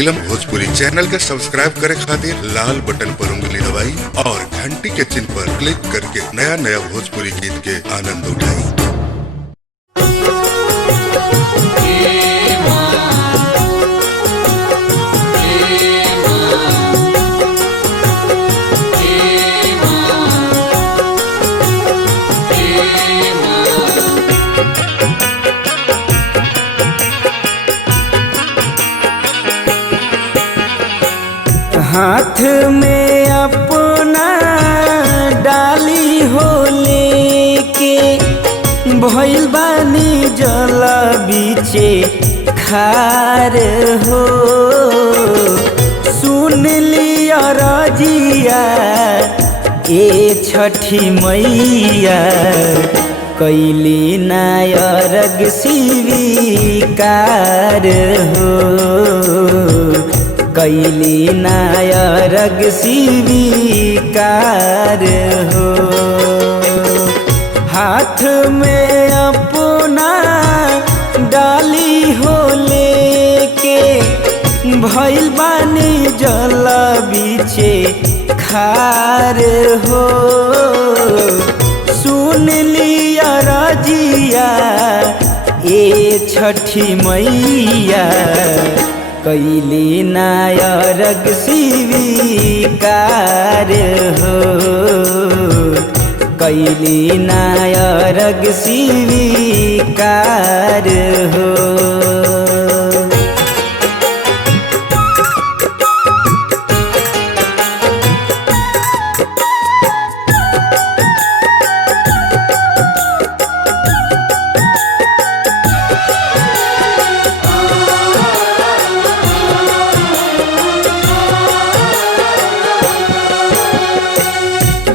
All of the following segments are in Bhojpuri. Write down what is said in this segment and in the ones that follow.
नीलम भोजपुरी चैनल के सब्सक्राइब करे खातिर लाल बटन पर उंगली दबाई और घंटी के चिन्ह पर क्लिक करके नया नया भोजपुरी गीत के आनंद उठाई। हाथ में अपना डाली हो लेके भइल बानी जल बीचे खार हो। सुन लिया रजिया ए छठी मैया कैली नायरग स्वीकार हो। कैली नायरग स्वीकार हो। हाथ में अपना डाली हो लेके भइल बानी जल बीचे खार हो। सुन लिया रजिया ए छठी मैया कैली नायरग स्वीकार हो। कैली नायरग स्वीकार हो।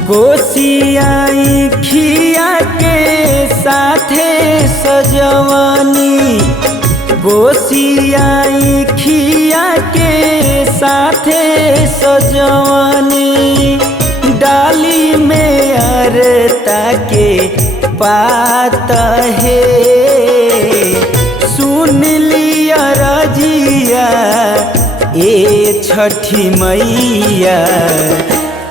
गोसियाई खिया के साथे सजवानी। गोसियाई खिया के साथे सजवानी। डाली में अरता के पात है। सुन लिया रजिया ए छठी मैया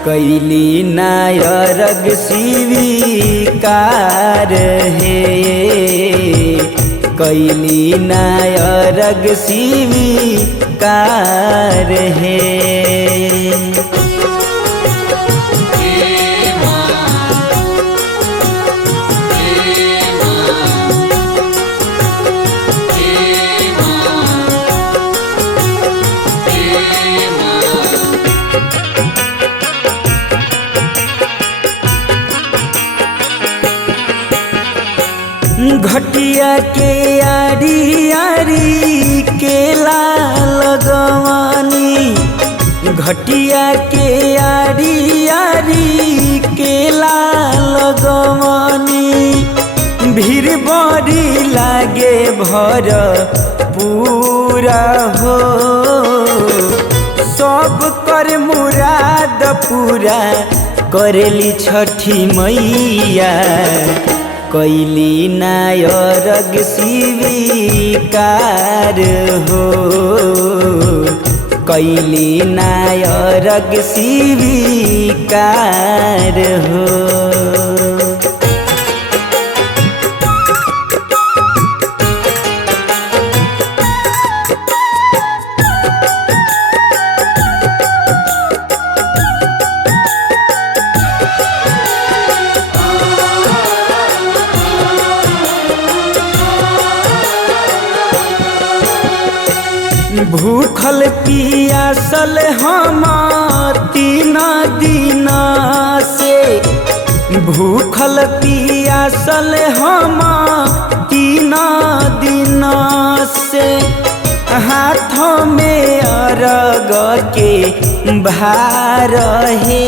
कैली नायरग स्वीकार है। कैली नायरग स्वीकार है। घटिया के आरी आरी केला लगवानी। घटिया के आरी आरी केला लगवानी। भीड़ बड़ी लागे भर पूरा हो। सब कर मुराद पूरा करेली छठी मैया कैली नायरग स्वीकार हो। कैली नायरग स्वीकार हो। भूखल पियासल हम 3 दिन से। भूखल पियासल हम 3 दिन से। हाथों में अरग के भार है।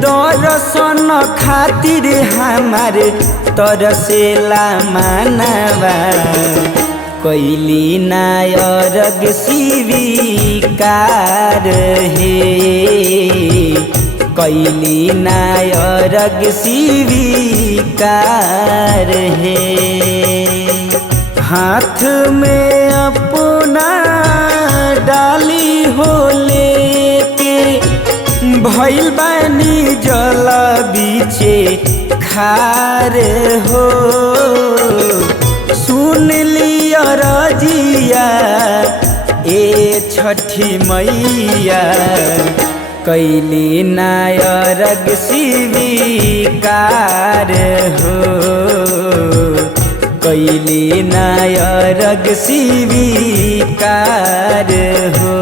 दर्शन खातिर हमार तरसेला मानवा कैली नायरग स्वीकार है। कैली नायरग स्वीकार है। हाथ में अपना भइल बानी जल बीचे खार हो सुन लिया रजिया ए छठी मैया कैली नायरग स्वीकार हो कैली नायरग स्वीकार हो।